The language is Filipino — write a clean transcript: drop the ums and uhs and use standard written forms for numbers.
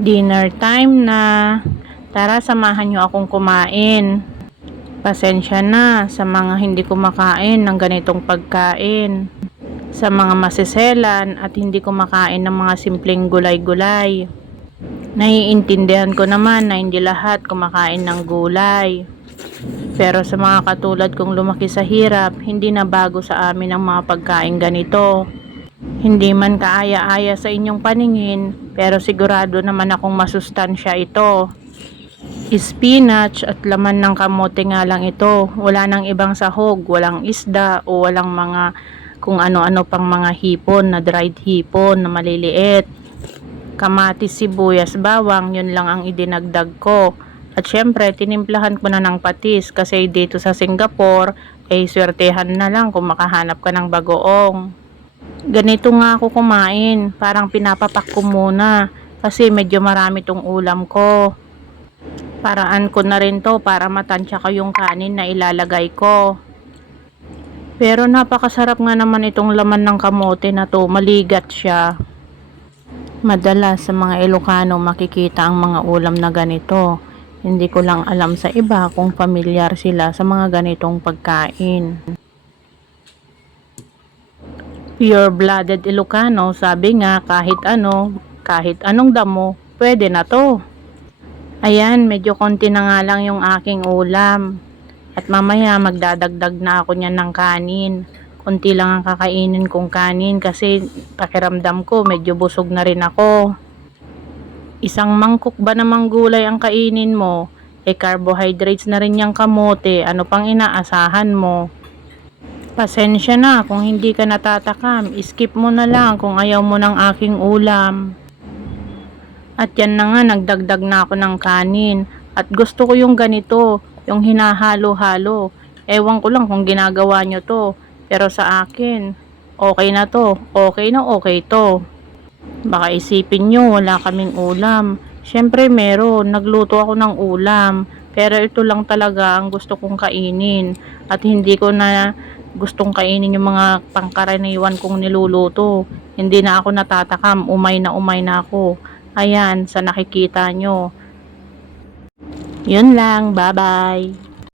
Dinner time na. Tara, samahan nyo akong kumain. Pasensya na sa mga hindi kumakain ng ganitong pagkain. Sa mga masiselan at hindi kumakain ng mga simpleng gulay-gulay. Naiintindihan ko naman na hindi lahat kumakain ng gulay. Pero sa mga katulad kong lumaki sa hirap, hindi na bago sa amin ang mga pagkain ganito. Hindi man kaaya-aya sa inyong paningin, pero sigurado naman akong masustansya ito. Spinach at laman ng kamote nga lang ito. Wala nang ibang sahog, walang isda o walang mga kung ano-ano pang mga hipon na dried hipon na maliliit. Kamatis, sibuyas, bawang, yun lang ang idinagdag ko. At syempre, tinimplahan ko na ng patis kasi dito sa Singapore, swertehan na lang kung makahanap ka ng bagoong. Ganito nga ako kumain, parang pinapapak ko muna kasi medyo marami tong ulam ko. Paraan ko na rin to para matansya ko yung kanin na ilalagay ko. Pero napakasarap nga naman itong laman ng kamote na to, maligat siya. Madalas sa mga Ilocano makikita ang mga ulam na ganito. Hindi ko lang alam sa iba kung familiar sila sa mga ganitong pagkain. Pure-blooded Ilocano, sabi nga kahit anong damo, pwede na to. Ayan, medyo konti na nga lang yung aking ulam. At mamaya magdadagdag na ako niyan ng kanin. Konti lang ang kakainin kong kanin kasi pakiramdam ko medyo busog na rin ako. Isang mangkok ba namang gulay ang kainin mo? Carbohydrates na rin yung kamote, ano pang inaasahan mo? Pasensya na kung hindi ka natatakam, skip mo na lang kung ayaw mo ng aking ulam. At yan na nga, nagdagdag na ako ng kanin. At gusto ko yung ganito, yung hinahalo-halo. Ewan ko lang kung ginagawa nyo to, pero sa akin, okay na to, okay na okay to. Baka isipin nyo, wala kaming ulam. Syempre meron, nagluto ako ng ulam. Pero ito lang talaga ang gusto kong kainin. At hindi ko na gustong kainin yung mga pangkaraniwan kong niluluto. Hindi na ako natatakam, umay na ako. Ayan, sa nakikita nyo. Yun lang, bye bye.